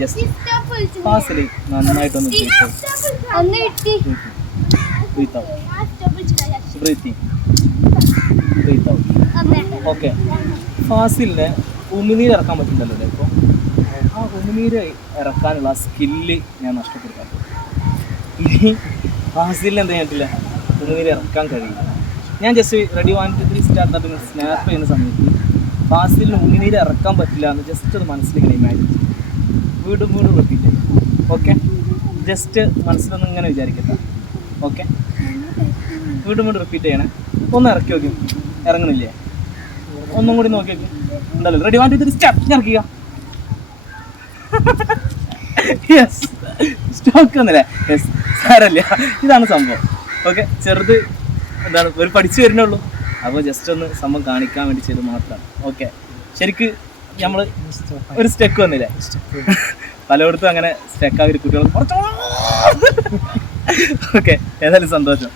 Just Fazil നന്നായിട്ടൊന്ന് okay. ഫാസിലിനെ ഉമിനീര് ഇറക്കാൻ പറ്റുന്നുണ്ടല്ലോ ഇപ്പോൾ. ആ ഉമിനീര് ഇറക്കാനുള്ള സ്കില്ല് ഞാൻ നഷ്ടപ്പെടുത്താം. ഇനി ഫാസിലിന് എന്ത് ചെയ്തിട്ടില്ല, ഉമിനീര് ഇറക്കാൻ കഴിയില്ല. ഞാൻ ജസ്റ്റ് റെഡി 1 2 3 സ്റ്റാർട്ട് ആയിട്ട് സ്നാപ്പ് ചെയ്യുന്ന സമയത്ത് ഫാസിലിന് ഉമിനീര് ഇറക്കാൻ പറ്റില്ല എന്ന് ജസ്റ്റ് അത് മനസ്സിലിങ്ങനെ ഇമാജിൻ ചെയ്യും. വീണ്ടും റിപ്പീറ്റ് ചെയ്യും. ഓക്കെ, ജസ്റ്റ് മനസ്സിലൊന്നും ഇങ്ങനെ വിചാരിക്കട്ടെ. ഓക്കെ, വീണ്ടും റിപ്പീറ്റ് ചെയ്യണേ. ഒന്ന് ഇറക്കി നോക്കും, ഇറങ്ങണില്ലേ? ഒന്നും കൂടി നോക്കി നോക്കും. എന്തായാലും റെഡി 1 2 3 സ്റ്റാർട്ട് ഇറക്കുക. യെസ്, സ്റ്റോക്ക് ഒന്നല്ലേ? യെസ്, സാരല്ല, ഇതാണ് സംഭവം. ഓക്കെ, ചെറുത് എന്താണ് ഒരു പഠിച്ചു വരുന്നുള്ളൂ. അപ്പോൾ ജസ്റ്റ് ഒന്ന് സംഭവം കാണിക്കാൻ വേണ്ടി ചെയ്ത് മാത്രമാണ്. ഓക്കെ, ശരിക്ക് നമ്മൾ ഒരു സ്റ്റെക്ക് വന്നില്ലേ? പലയിടത്തും അങ്ങനെ സ്റ്റെക്കാക്കി കുട്ടികൾ കുറച്ച്. ഓക്കെ, ഏതായാലും സന്തോഷം.